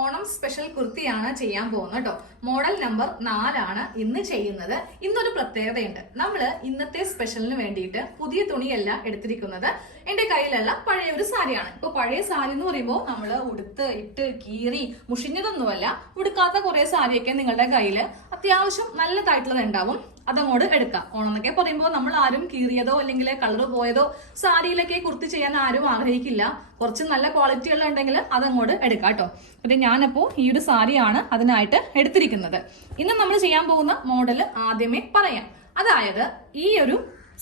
Onam special കുർത്തിയാണ് ചെയ്യാൻ പോകുന്നത് കേട്ടോ. മോഡൽ നമ്പർ 4 ആണ് ഇന്ന് ചെയ്യുന്നത്. ഇന്നൊരു പ്രത്യേകതയുണ്ട്. നമ്മള് ഇന്നത്തെ സ്പെഷ്യലിന് വേണ്ടിയിട്ട് പുതിയ തുണിയല്ല എടുത്തിരിക്കുന്നത്. എന്റെ കയ്യിലുള്ള പഴയ ഒരു സാരിയാണ്. ഇപ്പൊ പഴയ സാരി എന്ന് പറയുമ്പോൾ നമ്മള് ഉടുത്ത് ഇട്ട് കീറി മുഷിഞ്ഞതൊന്നുമല്ല. ഉടുക്കാത്ത കുറെ സാരിയൊക്കെ നിങ്ങളുടെ കയ്യിൽ അത്യാവശ്യം നല്ലതായിട്ടുള്ളത് ഉണ്ടാവും. അതങ്ങോട്ട് എടുക്കാം. ഓണം എന്നൊക്കെ പറയുമ്പോൾ നമ്മൾ ആരും കീറിയതോ അല്ലെങ്കിൽ കളർ പോയതോ സാരിയിലൊക്കെ കുർത്തി ചെയ്യാൻ ആരും ആഗ്രഹിക്കില്ല. കുറച്ച് നല്ല ക്വാളിറ്റി ഉള്ള ഉണ്ടെങ്കിൽ അതങ്ങോട്ട് എടുക്കാം കേട്ടോ. പിന്നെ ഞാനപ്പോ ഈ ഒരു സാരിയാണ് അതിനായിട്ട് എടുത്തിരിക്കുന്നത്. ഇന്ന് നമ്മൾ ചെയ്യാൻ പോകുന്ന മോഡല് ആദ്യമേ പറയാം. അതായത് ഈ ഒരു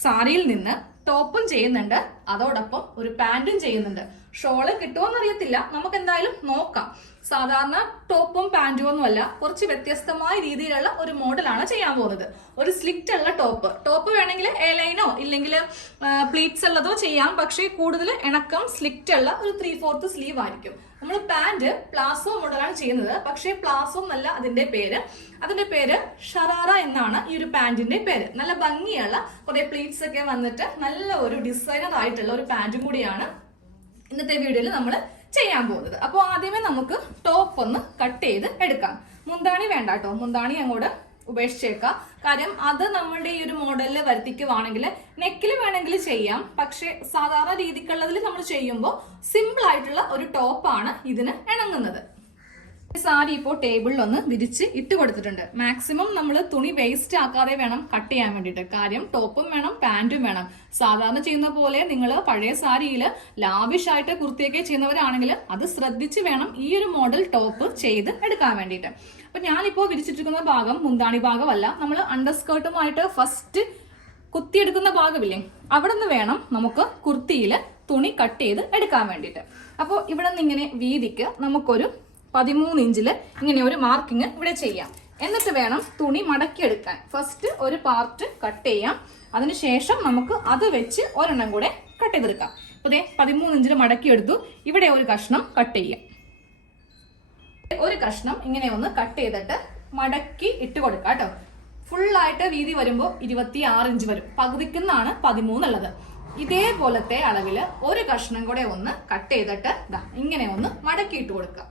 സാരിയിൽ നിന്ന് ടോപ്പും ചെയ്യുന്നുണ്ട്, അതോടൊപ്പം ഒരു പാന്റും ചെയ്യുന്നുണ്ട്. ഷോള് കിട്ടുമോന്നറിയത്തില്ല, നമുക്ക് എന്തായാലും നോക്കാം. സാധാരണ ടോപ്പും പാന്റും ഒന്നുമല്ല, കുറച്ച് വ്യത്യസ്തമായ രീതിയിലുള്ള ഒരു മോഡലാണ് ചെയ്യാൻ പോകുന്നത്. ഒരു സ്ലിറ്റ് ഉള്ള ടോപ്പ് വേണമെങ്കിൽ എ ലൈനോ ഇല്ലെങ്കിൽ പ്ലീറ്റ്സ് ഉള്ളതോ ചെയ്യാം. പക്ഷേ കൂടുതൽ ഇണക്കം സ്ലിറ്റ് ഉള്ള ഒരു 3/4 സ്ലീവ് ആയിരിക്കും. നമ്മൾ പാന്റ് പ്ലാസോ മോഡലാണ് ചെയ്യുന്നത്. പക്ഷേ പ്ലാസോ എന്നല്ല അതിന്റെ പേര് ഷറാറ എന്നാണ് ഈ ഒരു പാന്റിന്റെ പേര്. നല്ല ഭംഗിയുള്ള കുറെ പ്ലീറ്റ്സ് ഒക്കെ വന്നിട്ട് നല്ല ഒരു ഡിസൈനർ ആയിട്ടുള്ള ഒരു പാന്റും കൂടിയാണ് ഇന്നത്തെ വീഡിയോയിൽ നമ്മൾ ചെയ്യാൻ പോകുന്നത്. അപ്പോൾ ആദ്യമേ നമുക്ക് ടോപ്പ് ഒന്ന് കട്ട് ചെയ്ത് എടുക്കാം. മുന്താണി വേണ്ട കേട്ടോ, മുന്താണി അങ്ങോട്ട് ഉപേക്ഷിച്ചേക്കാം. കാര്യം അത് നമ്മളുടെ ഈ ഒരു മോഡലിൽ വരുത്തിക്കുവാണെങ്കിൽ നെക്കിൽ വേണമെങ്കിൽ ചെയ്യാം. പക്ഷെ സാധാരണ രീതിക്കുള്ളതിൽ നമ്മൾ ചെയ്യുമ്പോൾ സിമ്പിൾ ആയിട്ടുള്ള ഒരു ടോപ്പാണ് ഇതിന് ഇണങ്ങുന്നത്. സാരി ഇപ്പോൾ ടേബിളിൽ ഒന്ന് വിരിച്ച് ഇട്ട് കൊടുത്തിട്ടുണ്ട്. മാക്സിമം നമ്മൾ തുണി വേസ്റ്റ് ആക്കാതെ വേണം കട്ട് ചെയ്യാൻ വേണ്ടിയിട്ട്. കാര്യം ടോപ്പും വേണം പാന്റും വേണം. സാധാരണ ചെയ്യുന്ന പോലെ നിങ്ങൾ പഴയ സാരിയിൽ ലാവിഷായിട്ട് കുർത്തിയൊക്കെ ചെയ്യുന്നവരാണെങ്കിൽ അത് ശ്രദ്ധിച്ച് വേണം ഈ ഒരു മോഡൽ ടോപ്പ് ചെയ്ത് എടുക്കാൻ വേണ്ടിയിട്ട്. അപ്പൊ ഞാനിപ്പോ വിരിച്ചിട്ടിരിക്കുന്ന ഭാഗം മുന്താണി ഭാഗമല്ല, നമ്മൾ അണ്ടർസ്കേർട്ടുമായിട്ട് ഫസ്റ്റ് കുത്തിയെടുക്കുന്ന ഭാഗമില്ലേ, അവിടെ നിന്ന് വേണം നമുക്ക് കുർത്തിയിൽ തുണി കട്ട് ചെയ്ത് എടുക്കാൻ വേണ്ടിയിട്ട്. അപ്പോൾ ഇവിടെ നിന്ന് ഇങ്ങനെ വീതിക്ക് നമുക്കൊരു 13 ഇഞ്ചില് ഇങ്ങനെ ഒരു മാർക്കിങ് ഇവിടെ ചെയ്യാം. എന്നിട്ട് വേണം തുണി മടക്കിയെടുക്കാൻ. ഫസ്റ്റ് ഒരു പാർട്ട് കട്ട് ചെയ്യാം, അതിനുശേഷം നമുക്ക് അത് വെച്ച് ഒരെണ്ണം കൂടെ കട്ട് ചെയ്തെടുക്കാം. അപ്പൊ 13 ഇഞ്ചിൽ മടക്കിയെടുത്തു. ഇവിടെ ഒരു കഷ്ണം കട്ട് ചെയ്യാം. ഒരു കഷ്ണം ഇങ്ങനെ ഒന്ന് കട്ട് ചെയ്തിട്ട് മടക്കി ഇട്ട് കൊടുക്കാം കേട്ടോ. ഫുള്ളായിട്ട് വീതി വരുമ്പോൾ 26 ഇഞ്ച് വരും. പകുതിക്കുന്നാണ് 13 ഉള്ളത്. ഇതേപോലത്തെ അളവില് ഒരു കഷ്ണം കൂടെ ഒന്ന് കട്ട് ചെയ്തിട്ട് ഇങ്ങനെ ഒന്ന് മടക്കി ഇട്ട് കൊടുക്കാം.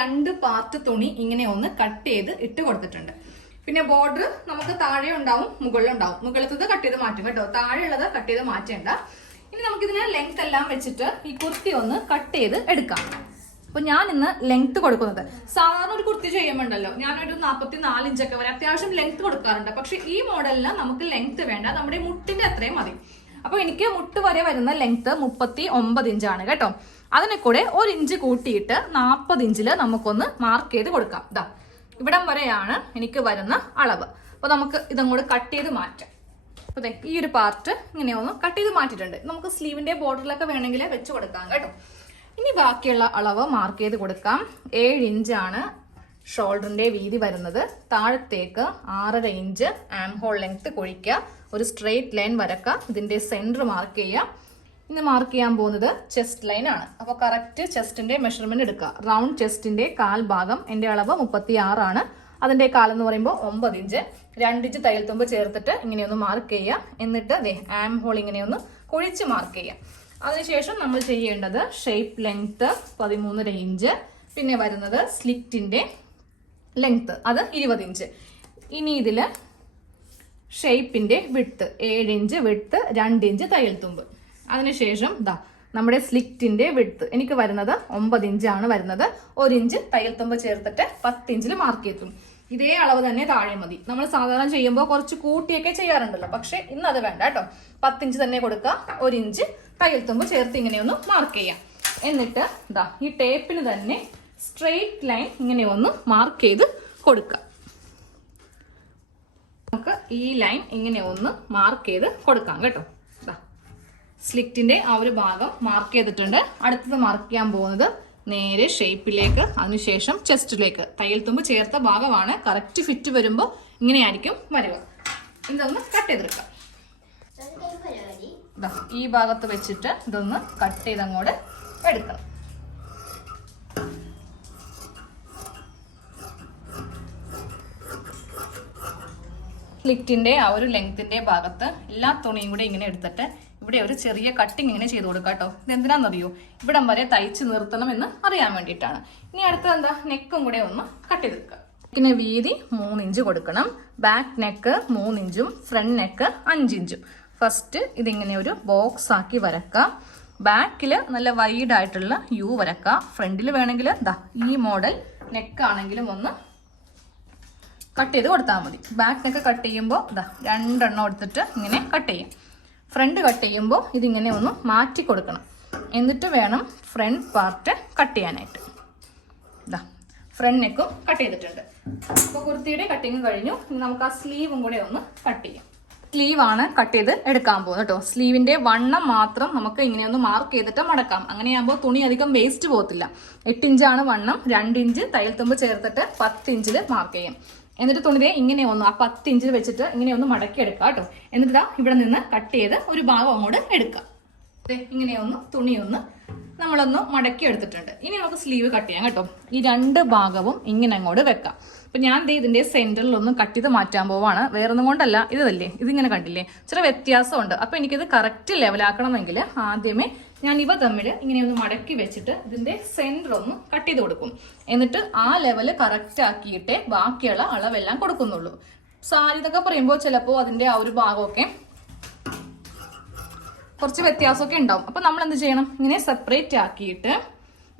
2 പാർട്ട് തുണി ഇങ്ങനെ ഒന്ന് കട്ട് ചെയ്ത് ഇട്ട് കൊടുത്തിട്ടുണ്ട്. പിന്നെ ബോർഡർ നമുക്ക് താഴെ ഉണ്ടാവും, മുകളിലുണ്ടാവും. മുകളിലത്തത് കട്ട് ചെയ്ത് മാറ്റും കേട്ടോ, താഴെയുള്ളത് കട്ട് ചെയ്ത് മാറ്റേണ്ട. ഇനി നമുക്കിതിന് ലെങ്ത് എല്ലാം വെച്ചിട്ട് ഈ കുർത്തി ഒന്ന് കട്ട് ചെയ്ത് എടുക്കാം. അപ്പൊ ഞാൻ ഇന്ന് ലെങ്ത് കൊടുക്കുന്നത്, സാധാരണ ഒരു കുർത്തി ചെയ്യുമ്പോണ്ടല്ലോ ഞാനൊരു 44 ഇഞ്ചൊക്കെ വരെ അത്യാവശ്യം ലെങ്ത് കൊടുക്കാറുണ്ട്. പക്ഷെ ഈ മോഡലിന് നമുക്ക് ലെങ്ത് വേണ്ട, നമ്മുടെ മുട്ടിന്റെ അത്രയും മതി. അപ്പൊ എനിക്ക് മുട്ട് വരെ വരുന്ന ലെങ്ത് 39 ഇഞ്ചാണ് കേട്ടോ. അതിനെ കൂടെ 1 ഇഞ്ച് കൂട്ടിയിട്ട് 40 ഇഞ്ചില് നമുക്കൊന്ന് മാർക്ക് ചെയ്ത് കൊടുക്കാം. ഇവിടം വരെയാണ് എനിക്ക് വരുന്ന അളവ്. അപ്പൊ നമുക്ക് ഇതങ്ങോട്ട് കട്ട് ചെയ്ത് മാറ്റാം. അതെ, ഈ ഒരു പാർട്ട് ഇങ്ങനെ ഒന്ന് കട്ട് ചെയ്ത് മാറ്റിയിട്ടുണ്ട്. നമുക്ക് സ്ലീവിന്റെ ബോർഡറിലൊക്കെ വേണമെങ്കിൽ വെച്ച് കൊടുക്കാം കേട്ടോ. ഇനി ബാക്കിയുള്ള അളവ് മാർക്ക് ചെയ്ത് കൊടുക്കാം. 7 ഇഞ്ചാണ് ഷോൾഡറിന്റെ വീതി വരുന്നത്. താഴത്തേക്ക് 6.5 ഇഞ്ച് ആം ഹോൾ ലെങ്ത് കുഴിക്കുക. ഒരു സ്ട്രെയിറ്റ് ലൈൻ വരക്കുക. ഇതിന്റെ സെന്റർ മാർക്ക് ചെയ്യുക. ഇന്ന് മാർക്ക് ചെയ്യാൻ പോകുന്നത് ചെസ്റ്റ് ലൈൻ ആണ്. അപ്പൊ കറക്റ്റ് ചെസ്റ്റിന്റെ മെഷർമെന്റ് എടുക്കുക. റൗണ്ട് ചെസ്റ്റിന്റെ കാൽ ഭാഗം എന്റെ അളവ് 36 ആണ്. അതിന്റെ കാലെന്ന് പറയുമ്പോൾ 9 ഇഞ്ച്. 2 ഇഞ്ച് തയ്യൽ തുമ്പ് ചേർത്തിട്ട് ഇങ്ങനെയൊന്ന് മാർക്ക് ചെയ്യുക. എന്നിട്ട് ആം ഹോൾ ഇങ്ങനെയൊന്ന് കുഴിച്ച് മാർക്ക് ചെയ്യാം. അതിനുശേഷം നമ്മൾ ചെയ്യേണ്ടത് ഷേപ്പ് ലെങ്ത് 13.5 ഇഞ്ച്. പിന്നെ വരുന്നത് സ്ലിറ്റിന്റെ ലെങ്ത്, അത് 20 ഇഞ്ച്. ഇനി ഇതില് ഷേപ്പിന്റെ വിഡ്ത്ത് 7 ഇഞ്ച് വിഡ്ത്ത്, 2 ഇഞ്ച് തയ്യൽ തുമ്പ്. അതിനുശേഷം നമ്മുടെ സ്ലിറ്റിന്റെ വിഡ്ത്ത് എനിക്ക് വരുന്നത് 9 ഇഞ്ചാണ് വരുന്നത്. 1 ഇഞ്ച് തയ്യൽ തുമ്പ് ചേർത്തിട്ട് 10 ഇഞ്ചിൽ മാർക്ക് ചെയ്തു. ഇതേ അളവ് തന്നെ താഴെ മതി. നമ്മൾ സാധാരണ ചെയ്യുമ്പോൾ കുറച്ച് കൂട്ടിയൊക്കെ ചെയ്യാറുണ്ടല്ലോ, പക്ഷെ ഇന്ന് അത് വേണ്ട കേട്ടോ. 10 ഇഞ്ച് തന്നെ കൊടുക്കുക. 1 ഇഞ്ച് തയ്യൽ തുമ്പ് ചേർത്ത് ഇങ്ങനെയൊന്ന് മാർക്ക് ചെയ്യാം. എന്നിട്ട് ഈ ടേപ്പിന് തന്നെ സ്ട്രെയിറ്റ് ലൈൻ ഇങ്ങനെ ഒന്ന് മാർക്ക് ചെയ്ത് കൊടുക്കുക. നമുക്ക് ഈ ലൈൻ ഇങ്ങനെ ഒന്ന് മാർക്ക് ചെയ്ത് കൊടുക്കാം കേട്ടോ. സ്ലിറ്റിന്റെ ആ ഒരു ഭാഗം മാർക്ക് ചെയ്തിട്ടുണ്ട്. അടുത്തത് മാർക്ക് ചെയ്യാൻ പോകുന്നത് നേരെ ഷേപ്പിലേക്ക്, അതിനുശേഷം ചെസ്റ്റിലേക്ക്. തയ്യൽ തുമ്പ് ചേർത്ത ഭാഗമാണ്. കറക്റ്റ് ഫിറ്റ് വരുമ്പോൾ ഇങ്ങനെയായിരിക്കും വരിക. ഇതൊന്ന് കട്ട് ചെയ്തെടുക്കാം. ഈ ഭാഗത്ത് വെച്ചിട്ട് ഇതൊന്ന് കട്ട് ചെയ്ത് അങ്ങോട്ട് എടുക്കണം. സ്ലിറ്റിന്റെ ആ ഒരു ലെങ്ത്തിന്റെ ഭാഗത്ത് എല്ലാ തുണിയും കൂടെ ഇങ്ങനെ എടുത്തിട്ട് ഇവിടെ ഒരു ചെറിയ കട്ടിങ് ഇങ്ങനെ ചെയ്ത് കൊടുക്കാം കേട്ടോ. ഇത് എന്തിനാണെന്നറിയോ, ഇവിടം വരെ തയ്ച്ച് നിർത്തണം എന്ന് അറിയാൻ വേണ്ടിയിട്ടാണ്. ഇനി അടുത്തത് എന്താ, നെക്കും കൂടെ ഒന്ന് കട്ട് ചെയ്ത് വെക്കുക. നെക്കിന് വീതി 3 ഇഞ്ച് കൊടുക്കണം. ബാക്ക് നെക്ക് 3 ഇഞ്ചും ഫ്രണ്ട് നെക്ക് 5 ഇഞ്ചും. ഫസ്റ്റ് ഇതിങ്ങനെ ഒരു ബോക്സ് ആക്കി വരക്കാം. ബാക്കിൽ നല്ല വൈഡ് ആയിട്ടുള്ള യു വരക്കാം. ഫ്രണ്ടിൽ വേണമെങ്കിൽ ദാ ഈ മോഡൽ നെക്കാണെങ്കിലും ഒന്ന് കട്ട് ചെയ്ത് കൊടുത്താൽ മതി. ബാക്ക് നെക്ക് കട്ട് ചെയ്യുമ്പോൾ ദാ 2 എണ്ണം എടുത്തിട്ട് ഇങ്ങനെ കട്ട് ചെയ്യാം. ഫ്രണ്ട് കട്ട് ചെയ്യുമ്പോൾ ഇതിങ്ങനെ ഒന്ന് മാറ്റി കൊടുക്കണം. എന്നിട്ട് വേണം ഫ്രണ്ട് പാർട്ട് കട്ട് ചെയ്യാനായിട്ട്. ഇതാ ഫ്രണ്ട് നെക്കും കട്ട് ചെയ്തിട്ടുണ്ട്. അപ്പോൾ കുർത്തിയുടെ കട്ടിങ് കഴിഞ്ഞു. ഇനി നമുക്ക് ആ സ്ലീവും കൂടെ ഒന്ന് കട്ട് ചെയ്യാം. സ്ലീവ് ആണ് കട്ട് ചെയ്ത് എടുക്കാൻ പോകുന്നത് കേട്ടോ. സ്ലീവിന്റെ വണ്ണം മാത്രം നമുക്ക് ഇങ്ങനെ ഒന്ന് മാർക്ക് ചെയ്തിട്ട് മടക്കാം. അങ്ങനെയാകുമ്പോൾ തുണി അധികം വേസ്റ്റ് പോകത്തില്ല. 8 ഇഞ്ചാണ് വണ്ണം. 2 ഇഞ്ച് തയ്യൽ തുമ്പ് ചേർത്തിട്ട് 10 ഇഞ്ചിൽ മാർക്ക് ചെയ്യും. എന്നിട്ട് തുണിയെ ഇങ്ങനെ ഒന്ന് ആ 10 ഇഞ്ചിൽ വെച്ചിട്ട് ഇങ്ങനെ ഒന്ന് മടക്കി എടുക്കുക കേട്ടോ. എന്നിട്ട് ഇവിടെ നിന്ന് കട്ട് ചെയ്ത് ഒരു ഭാഗം അങ്ങോട്ട് എടുക്കാം. ഇങ്ങനെയൊന്ന് തുണിയൊന്ന് നമ്മളൊന്ന് മടക്കി എടുത്തിട്ടുണ്ട്. ഇനി നമുക്ക് സ്ലീവ് കട്ട് ചെയ്യാം കേട്ടോ. ഈ 2 ഭാഗവും ഇങ്ങനെ അങ്ങോട്ട് വെക്കാം. അപ്പൊ ഞാൻ ഇതിന്റെ സെന്ററിലൊന്നും കട്ട് ചെയ്ത് മാറ്റാൻ പോവാണ്. വേറൊന്നും കൊണ്ടല്ല, ഇതല്ലേ ഇതിങ്ങനെ കണ്ടില്ലേ, ചെറിയ വ്യത്യാസമുണ്ട്. അപ്പൊ എനിക്കിത് കറക്റ്റ് ലെവലാക്കണമെങ്കിൽ ആദ്യമേ ഞാൻ ഇവ തമ്മിൽ ഇങ്ങനെ ഒന്ന് മടക്കി വെച്ചിട്ട് ഇതിന്റെ സെന്റർ ഒന്ന് കട്ട് ചെയ്ത് കൊടുക്കും. എന്നിട്ട് ആ ലെവല് കറക്റ്റ് ആക്കിയിട്ടേ ബാക്കിയുള്ള അളവെല്ലാം കൊടുക്കുന്നുള്ളൂ. സാരി എന്നൊക്കെ പറയുമ്പോൾ ചിലപ്പോൾ അതിന്റെ ആ ഒരു ഭാഗമൊക്കെ കുറച്ച് വ്യത്യാസമൊക്കെ ഉണ്ടാവും. അപ്പൊ നമ്മൾ എന്ത് ചെയ്യണം, ഇങ്ങനെ സെപ്പറേറ്റ് ആക്കിയിട്ട്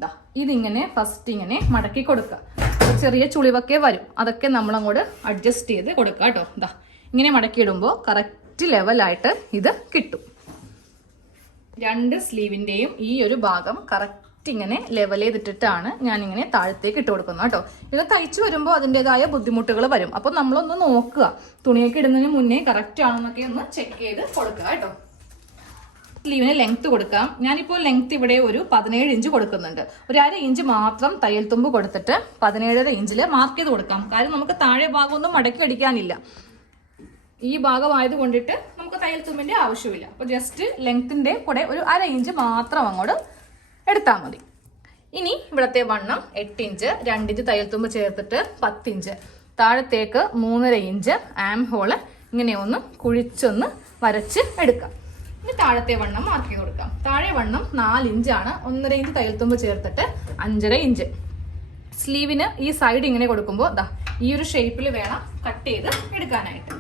ദാ ഇതിങ്ങനെ ഫസ്റ്റ് ഇങ്ങനെ മടക്കി കൊടുക്കുക. ചെറിയ ചുളിവൊക്കെ വരും, അതൊക്കെ നമ്മൾ അങ്ങോട്ട് അഡ്ജസ്റ്റ് ചെയ്ത് കൊടുക്കുക കേട്ടോ. ദാ ഇങ്ങനെ മടക്കി ഇടുമ്പോൾ കറക്റ്റ് ലെവലായിട്ട് ഇത് കിട്ടും. 2 സ്ലീവിന്റെയും ഈ ഒരു ഭാഗം കറക്റ്റ് ഇങ്ങനെ ലെവൽ ചെയ്തിട്ടാണ് ഞാൻ ഇങ്ങനെ താഴത്തേക്ക് ഇട്ട് കൊടുക്കുന്നത് കേട്ടോ. ഇത് തയ്ച്ചു വരുമ്പോൾ അതിൻ്റെതായ ബുദ്ധിമുട്ടുകൾ വരും. അപ്പൊ നമ്മളൊന്ന് നോക്കുക, തുണിയൊക്കെ ഇടുന്നതിന് മുന്നേ കറക്റ്റ് ആണെന്നൊക്കെ ഒന്ന് ചെക്ക് ചെയ്ത് കൊടുക്കുക കേട്ടോ. സ്ലീവിന് ലെങ്ത് കൊടുക്കാം. ഞാനിപ്പോൾ ലെങ്ത് ഇവിടെ ഒരു 17 ഇഞ്ച് കൊടുക്കുന്നുണ്ട്. ഒരു 1/2 ഇഞ്ച് മാത്രം തയ്യൽ തുമ്പ് കൊടുത്തിട്ട് 17.5 ഇഞ്ചിൽ മാർക്ക് ചെയ്ത് കൊടുക്കാം. കാര്യം നമുക്ക് താഴെ ഭാഗമൊന്നും മടക്കി അടിക്കാനില്ല. ഈ ഭാഗമായത് കൊണ്ടിട്ട് നമുക്ക് തയ്യൽ തുമ്പിന്റെ ആവശ്യമില്ല. അപ്പൊ ജസ്റ്റ് ലെങ്ത്തിന്റെ കൂടെ ഒരു 1/2 ഇഞ്ച് മാത്രം അങ്ങോട്ട് എടുത്താൽ മതി. ഇനി ഇവിടത്തെ വണ്ണം 8 ഇഞ്ച്, 2 ഇഞ്ച് തയ്യൽ തുമ്പ് ചേർത്തിട്ട് 10 ഇഞ്ച്, താഴത്തേക്ക് 3.5 ഇഞ്ച് ആം ഹോള് ഇങ്ങനെ ഒന്ന് കുഴിച്ചൊന്ന് വരച്ച് എടുക്കാം. ഇനി താഴത്തെ വണ്ണം മാർക്ക് ചെയ്ത് കൊടുക്കാം. താഴെ വണ്ണം 4 ഇഞ്ചാണ്. 1.5 ഇഞ്ച് തയ്യൽ തുമ്പ് ചേർത്തിട്ട് 5.5 ഇഞ്ച്. സ്ലീവിന് ഈ സൈഡ് ഇങ്ങനെ കൊടുക്കുമ്പോൾ ദാ ഈ ഒരു ഷേപ്പിൽ വേണം കട്ട് ചെയ്ത് എടുക്കാനായിട്ട്.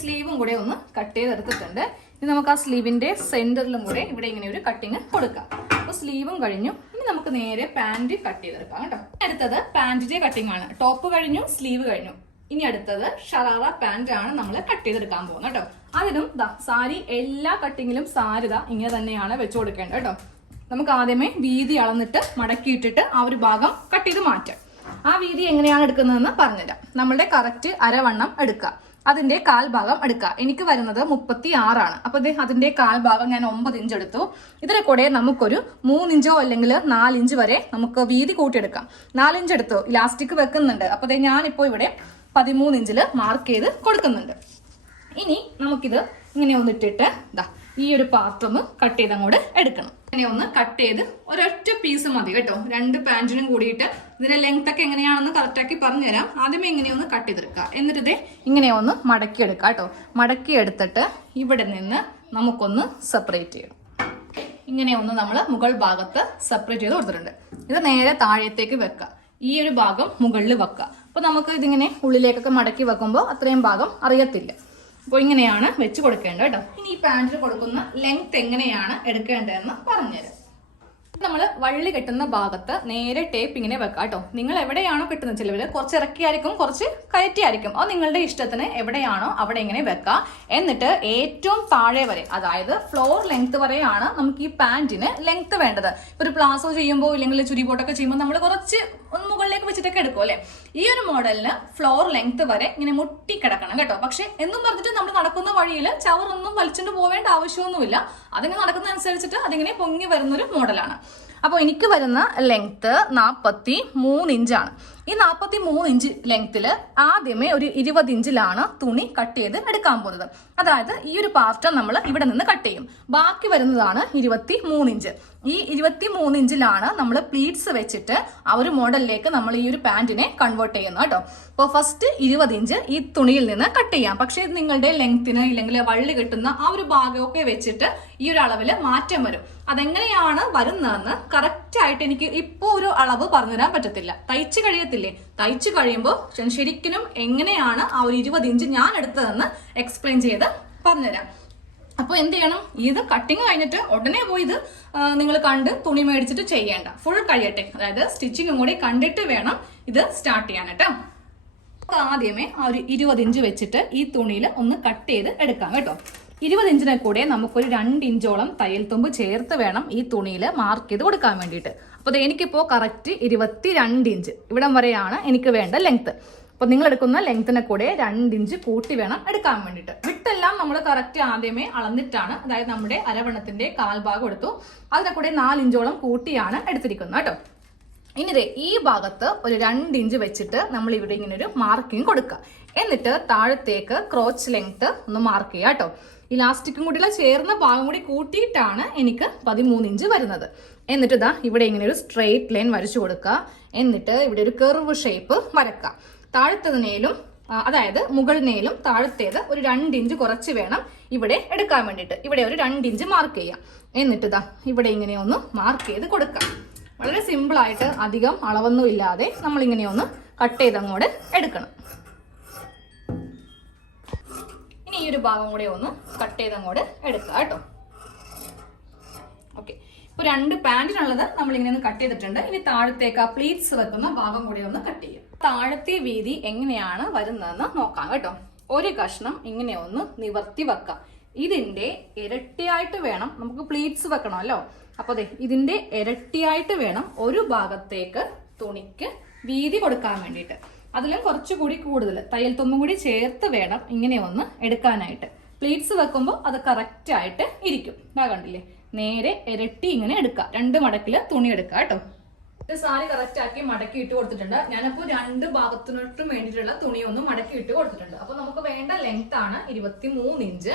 സ്ലീവും കൂടെ ഒന്ന് കട്ട് ചെയ്തെടുത്തിട്ടുണ്ട്. ഇനി നമുക്ക് ആ സ്ലീവിന്റെ സെന്ററിലും കൂടെ ഇവിടെ ഇങ്ങനെ ഒരു കട്ടിങ് കൊടുക്കാം. അപ്പൊ സ്ലീവും കഴിഞ്ഞു. ഇനി നമുക്ക് നേരെ പാന്റ് കട്ട് ചെയ്തെടുക്കാം കേട്ടോ. അടുത്തത് പാന്റിന്റെ കട്ടിങ് ആണ്. ടോപ്പ് കഴിഞ്ഞു, സ്ലീവ് കഴിഞ്ഞു. ഇനി അടുത്തത് ഷറാറ പാന്റ് ആണ് നമ്മൾ കട്ട് ചെയ്തെടുക്കാൻ പോകുന്നത് കേട്ടോ. അതിനും ദാ സാരി എല്ലാ കട്ടിങ്ങിലും സാരി ദാ ഇങ്ങനെ തന്നെയാണ് വെച്ചു കൊടുക്കേണ്ടത് കേട്ടോ. നമുക്ക് ആദ്യമേ വീതി അളന്നിട്ട് മടക്കിയിട്ടിട്ട് ആ ഒരു ഭാഗം കട്ട് ചെയ്ത് മാറ്റാം. ആ വീതി എങ്ങനെയാണ് എടുക്കുന്നതെന്ന് പറഞ്ഞുതരാം. നമ്മളുടെ കറക്റ്റ് അരവണ്ണം എടുക്കുക. അതിന്റെ കാൽഭാഗം എടുക്കുക. എനിക്ക് വരുന്നത് 36 ആണ്. അപ്പൊ അതിന്റെ കാൽഭാഗം ഞാൻ 9 ഇഞ്ച് എടുത്തു. ഇതിനെ കൂടെ നമുക്കൊരു 3 ഇഞ്ചോ അല്ലെങ്കിൽ 4 ഇഞ്ച് വരെ നമുക്ക് വീതി കൂട്ടിയെടുക്കാം. 4 ഇഞ്ച് എടുത്തു, ഇലാസ്റ്റിക് വെക്കുന്നുണ്ട്. അപ്പൊ ഞാനിപ്പോ ഇവിടെ 13 ഇഞ്ചിൽ മാർക്ക് ചെയ്ത് കൊടുക്കുന്നുണ്ട്. ഇനി നമുക്കിത് ഇങ്ങനെ ഒന്നിട്ടിട്ട് ദാ ഈ ഒരു പാർട്ട് ഒന്ന് കട്ട് ചെയ്ത് അങ്ങോട്ട് എടുക്കണം. ഇങ്ങനെ ഒന്ന് കട്ട് ചെയ്ത് ഒരൊറ്റ പീസ് മതി കേട്ടോ. 2 പാന്റിനും കൂടിയിട്ട് ഇതിന്റെ ലെങ്ത് ഒക്കെ എങ്ങനെയാണെന്ന് കറക്റ്റാക്കി പറഞ്ഞുതരാം. ആദ്യമേ ഇങ്ങനെയൊന്ന് കട്ട് ചെയ്തെടുക്കുക. എന്നിട്ട് ഇത് ഇങ്ങനെ ഒന്ന് മടക്കി എടുക്കുക കേട്ടോ. മടക്കി എടുത്തിട്ട് ഇവിടെ നിന്ന് നമുക്കൊന്ന് സെപ്പറേറ്റ് ചെയ്യണം. ഇങ്ങനെ ഒന്ന് നമ്മൾ മുകൾ ഭാഗത്ത് സെപ്പറേറ്റ് ചെയ്ത് കൊടുത്തിട്ടുണ്ട്. ഇത് നേരെ താഴത്തേക്ക് വെക്കുക. ഈ ഒരു ഭാഗം മുകളിൽ വെക്കുക. അപ്പൊ നമുക്ക് ഇതിങ്ങനെ ഉള്ളിലേക്കൊക്കെ മടക്കി വെക്കുമ്പോൾ അത്രയും ഭാഗം അറിയത്തില്ല. അപ്പോൾ ഇങ്ങനെയാണ് വെച്ച് കൊടുക്കേണ്ടത് കേട്ടോ. ഇനി ഈ പാന്റിന് കൊടുക്കുന്ന ലെങ്ത് എങ്ങനെയാണ് എടുക്കേണ്ടതെന്ന് പറഞ്ഞുതരാം. നമ്മൾ വള്ളി കെട്ടുന്ന ഭാഗത്ത് നേരെ ടേപ്പ് ഇങ്ങനെ വെക്കാം കേട്ടോ. നിങ്ങൾ എവിടെയാണോ കെട്ടുന്നത്, ചിലവർ കുറച്ച് ഇറക്കിയായിരിക്കും, കുറച്ച് കയറ്റിയായിരിക്കും. അത് നിങ്ങളുടെ ഇഷ്ടത്തിന് എവിടെയാണോ അവിടെ ഇങ്ങനെ വെക്കാം. എന്നിട്ട് ഏറ്റവും താഴെ വരെ, അതായത് ഫ്ലോർ ലെങ്ത് വരെയാണ് നമുക്ക് ഈ പാന്റിന് ലെങ്ത് വേണ്ടത്. ഒരു പ്ലാസോ ചെയ്യുമ്പോൾ ഇല്ലെങ്കിൽ ചുരിബോട്ടൊക്കെ ചെയ്യുമ്പോൾ നമ്മൾ കുറച്ച് ഒന്ന് മുകളിലേക്ക് വെച്ചിട്ടൊക്കെ എടുക്കും അല്ലെ. ഈ ഒരു മോഡലിന് ഫ്ലോർ ലെങ്ത് വരെ ഇങ്ങനെ മുട്ടി കിടക്കണം കേട്ടോ. പക്ഷെ എന്നും പറഞ്ഞിട്ട് നമ്മൾ നടക്കുന്ന വഴിയിൽ ചവറൊന്നും വലിച്ചുകൊണ്ട് പോവേണ്ട ആവശ്യമൊന്നുമില്ല. അതിങ്ങനെ നടക്കുന്ന അനുസരിച്ചിട്ട് അതിങ്ങനെ പൊങ്ങി വരുന്നൊരു മോഡലാണ്. അപ്പോൾ എനിക്ക് വരുന്ന ലെങ്ത് 43 ഇഞ്ചാണ്. ഈ 43 ഇഞ്ച് ലെങ്ത്തില് ആദ്യമേ ഒരു 20 ഇഞ്ചിലാണ് തുണി കട്ട് ചെയ്ത് എടുക്കാൻ പോകുന്നത്. അതായത് ഈ ഒരു പാർട്ട് നമ്മൾ ഇവിടെ നിന്ന് കട്ട് ചെയ്യും. ബാക്കി വരുന്നതാണ് 23 ഇഞ്ച്. ഈ 23 ഇഞ്ചിലാണ് നമ്മൾ പ്ലീറ്റ്സ് വെച്ചിട്ട് ആ ഒരു മോഡലിലേക്ക് നമ്മൾ ഈ ഒരു പാന്റിനെ കൺവേർട്ട് ചെയ്യുന്നത് കേട്ടോ. അപ്പോൾ ഫസ്റ്റ് 20 ഇഞ്ച് ഈ തുണിയിൽ നിന്ന് കട്ട് ചെയ്യാം. പക്ഷേ നിങ്ങളുടെ ലെങ്ത്തിന് ഇല്ലെങ്കിൽ വള്ളി കിട്ടുന്ന ആ ഒരു ഭാഗമൊക്കെ വെച്ചിട്ട് ഈ ഒരു അളവില് മാറ്റം വരും. അതെങ്ങനെയാണ് വരുന്നതെന്ന് കറക്റ്റ് ആയിട്ട് എനിക്ക് ഇപ്പോ ഒരു അളവ് പറഞ്ഞുതരാൻ പറ്റത്തില്ല. തയ്ച്ചു കഴിയത്തില്ലേ, തയ്ച്ചു കഴിയുമ്പോൾ ശരിക്കും എങ്ങനെയാണ് ആ ഒരു 20 ഇഞ്ച് ഞാൻ എടുത്തതെന്ന് എക്സ്പ്ലെയിൻ ചെയ്ത് പറഞ്ഞുതരാം. അപ്പോൾ എന്ത് ചെയ്യണം, ഇത് കട്ടിങ് കഴിഞ്ഞിട്ട് ഉടനെ പോയി ഇത് നിങ്ങൾ കണ്ട് തുണി മേടിച്ചിട്ട് ചെയ്യേണ്ട, ഫുൾ കഴിയട്ടെ. അതായത് സ്റ്റിച്ചിങ്ങും കൂടി കണ്ടിട്ട് വേണം ഇത് സ്റ്റാർട്ട് ചെയ്യാൻ കേട്ടോ. ആദ്യമേ ആ ഒരു 20 ഇഞ്ച് വെച്ചിട്ട് ഈ തുണിയിൽ ഒന്ന് കട്ട് ചെയ്ത് എടുക്കാം കേട്ടോ. 20 ഇഞ്ചിനെ കൂടെ നമുക്കൊരു 2 ഇഞ്ചോളം തയ്യൽ തുമ്പ് ചേർത്ത് വേണം ഈ തുണിയിൽ മാർക്ക് ചെയ്ത് കൊടുക്കാൻ വേണ്ടിയിട്ട്. അപ്പോൾ എനിക്കിപ്പോൾ കറക്റ്റ് 22 ഇഞ്ച് ഇവിടം വരെയാണ് എനിക്ക് വേണ്ട ലെങ്ത്. അപ്പോൾ നിങ്ങൾ എടുക്കുന്ന ലെങ്ത്തിനെ കൂടെ 2 ഇഞ്ച് കൂട്ടി വേണം എടുക്കാൻ വേണ്ടിയിട്ട്. വിട്ടെല്ലാം നമ്മൾ കറക്റ്റ് ആദ്യമേ അളന്നിട്ടാണ്, അതായത് നമ്മുടെ അരവണ്ണത്തിന്റെ കാൽഭാഗം എടുത്തു, അതിനെ കൂടെ 4 ഇഞ്ചോളം കൂട്ടിയാണ് എടുത്തിരിക്കുന്നത് കേട്ടോ. ഇനി ഈ ഭാഗത്ത് ഒരു 2 ഇഞ്ച് വെച്ചിട്ട് നമ്മൾ ഇവിടെ ഇങ്ങനെ ഒരു മാർക്കിങ് കൊടുക്കുക. എന്നിട്ട് താഴത്തേക്ക് ക്രോച്ച് ലെങ്ത് ഒന്ന് മാർക്ക് ചെയ്യുക കേട്ടോ. ഇലാസ്റ്റിക്കും കൂടിയുള്ള ചേർന്ന ഭാഗം കൂടി കൂട്ടിയിട്ടാണ് എനിക്ക് 13 ഇഞ്ച് വരുന്നത്. എന്നിട്ട് ഇതാ ഇവിടെ ഇങ്ങനെ ഒരു സ്ട്രെയിറ്റ് ലൈൻ വരച്ചു കൊടുക്കുക. എന്നിട്ട് ഇവിടെ ഒരു കർവ് ഷേപ്പ് വരക്കുക. താഴത്തതിനേലും അതായത് മുകളിനേലും താഴത്തേത് ഒരു 2 ഇഞ്ച് കുറച്ച് വേണം ഇവിടെ എടുക്കാൻ വേണ്ടിയിട്ട്. ഇവിടെ ഒരു 2 ഇഞ്ച് മാർക്ക് ചെയ്യാം. എന്നിട്ട് ഇതാ ഇവിടെ ഇങ്ങനെ ഒന്ന് മാർക്ക് ചെയ്ത് കൊടുക്കാം. വളരെ സിമ്പിൾ ആയിട്ട് അധികം അളവൊന്നും ഇല്ലാതെ നമ്മൾ ഇങ്ങനെ ഒന്ന് കട്ട് ചെയ്തങ്ങോട്ട് എടുക്കണം. ഇനി ഈ ഒരു ഭാഗം കൂടെ ഒന്ന് കട്ട് ചെയ്തങ്ങോട്ട് എടുക്കുക കേട്ടോ. ഓക്കെ, ഇപ്പൊ 2 പാന്റിനുള്ളത് നമ്മൾ ഇങ്ങനെ ഒന്ന് കട്ട് ചെയ്തിട്ടുണ്ട്. ഇനി താഴത്തേക്ക് ആ പ്ലീറ്റ്സ് വെക്കുന്ന ഭാഗം കൂടി ഒന്ന് കട്ട് ചെയ്യാം. താഴത്തെ വീതി എങ്ങനെയാണ് വരുന്നതെന്ന് നോക്കാം കേട്ടോ. ഒരു കഷ്ണം ഇങ്ങനെ ഒന്ന് നിവർത്തി വെക്കാം. ഇതിന്റെ ഇരട്ടിയായിട്ട് വേണം നമുക്ക് പ്ലീറ്റ്സ് വെക്കണമല്ലോ. അപ്പൊ അതെ, ഇതിന്റെ ഇരട്ടിയായിട്ട് വേണം ഒരു ഭാഗത്തേക്ക് തുണിക്ക് വീതി കൊടുക്കാൻ വേണ്ടിയിട്ട്. അതിലും കുറച്ചുകൂടി കൂടുതൽ തയ്യൽ തുമ്പും കൂടി ചേർത്ത് വേണം ഇങ്ങനെ ഒന്ന് എടുക്കാനായിട്ട്. പ്ലീറ്റ്സ് വെക്കുമ്പോൾ അത് കറക്റ്റ് ആയിട്ട് ഇരിക്കും. ഇതാ കണ്ടില്ലേ, നേരെ ഇരട്ടി ഇങ്ങനെ എടുക്കുക. 2 മടക്കില് തുണി എടുക്കുക കേട്ടോ. സാരി കറക്റ്റ് ആക്കി മടക്കി ഇട്ട് കൊടുത്തിട്ടുണ്ട്. ഞാനപ്പോൾ 2 ഭാഗത്തിനോട്ടും വേണ്ടിയിട്ടുള്ള തുണി ഒന്ന് മടക്കി ഇട്ട് കൊടുത്തിട്ടുണ്ട്. അപ്പൊ നമുക്ക് വേണ്ട ലെങ്ത് ആണ് 23 ഇഞ്ച്.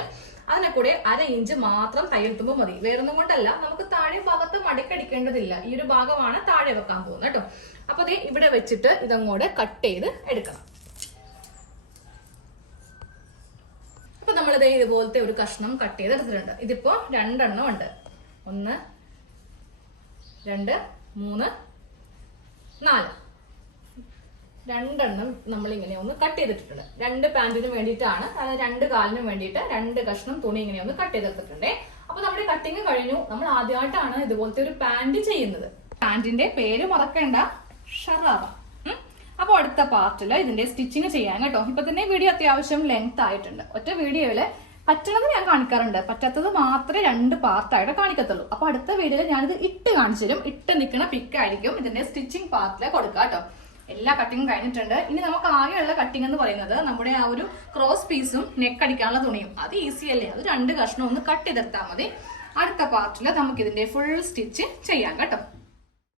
അതിനെ കൂടെ 1/2 ഇഞ്ച് മാത്രം തയ്യൽ തുമ്പ് മതി. വേറൊന്നും കൊണ്ടല്ല, നമുക്ക് താഴെ ഭാഗത്ത് മടക്കടിക്കേണ്ടതില്ല. ഈ ഒരു ഭാഗമാണ് താഴെ വെക്കാൻ പോകുന്നത് കേട്ടോ. അപ്പൊ അതേ ഇവിടെ വെച്ചിട്ട് ഇതങ്ങോട്ട് കട്ട് ചെയ്ത് എടുക്കണം. അപ്പൊ നമ്മളിത് ഇതുപോലത്തെ ഒരു കഷ്ണം കട്ട് ചെയ്ത് എടുത്തിട്ടുണ്ട്. ഇതിപ്പോ 2 എണ്ണം ഉണ്ട്. 1 2 3 4 2 എണ്ണം നമ്മൾ ഇങ്ങനെ ഒന്ന് കട്ട് ചെയ്തിട്ടുണ്ട്. 2 പാന്റിനും വേണ്ടിയിട്ടാണ്, അതായത് 2 കാലിനും വേണ്ടിയിട്ട് 2 കഷ്ണം തുണി ഇങ്ങനെ ഒന്ന് കട്ട് ചെയ്തെടുത്തിട്ടുണ്ട്. അപ്പൊ നമ്മുടെ കട്ടിങ് കഴിഞ്ഞു. നമ്മൾ ആദ്യമായിട്ടാണ് ഇതുപോലത്തെ ഒരു പാന്റ് ചെയ്യുന്നത്. പാന്റിന്റെ പേര് മറക്കേണ്ട, ഷറാറ. അപ്പൊ അടുത്ത പാർട്ടില് ഇതിന്റെ സ്റ്റിച്ചിങ് ചെയ്യാൻ കേട്ടോ. ഇപ്പൊ തന്നെ വീഡിയോ അത്യാവശ്യം ലെങ്ത് ആയിട്ടുണ്ട്. ഒറ്റ വീഡിയോയില് പറ്റുന്നത് ഞാൻ കാണിക്കാറുണ്ട്, പറ്റാത്തത് മാത്രമേ 2 പാർട്ടായിട്ട് കാണിക്കത്തുള്ളൂ. അപ്പൊ അടുത്ത വീഡിയോയിൽ ഞാനിത് ഇട്ട് കാണിച്ചു തരും. ഇട്ട് നിൽക്കുന്ന പിക്കായിരിക്കും ഇതിന്റെ സ്റ്റിച്ചിങ് പാർട്ടില് കൊടുക്കുക കേട്ടോ. എല്ലാ കട്ടിങ്ങും കഴിഞ്ഞിട്ടുണ്ട്. ഇനി നമുക്ക് ആകെയുള്ള കട്ടിങ് എന്ന് പറയുന്നത് നമ്മുടെ ആ ഒരു ക്രോസ് പീസും നെക്ക് അടിക്കാനുള്ള തുണിയും. അത് ഈസി അല്ലേ, അത് 2 കഷ്ണം ഒന്ന് കട്ട് ചെയ്തെടുത്താൽ മതി. അടുത്ത പാർട്ടില് നമുക്ക് ഇതിന്റെ ഫുൾ സ്റ്റിച്ച് ചെയ്യാം കേട്ടോ.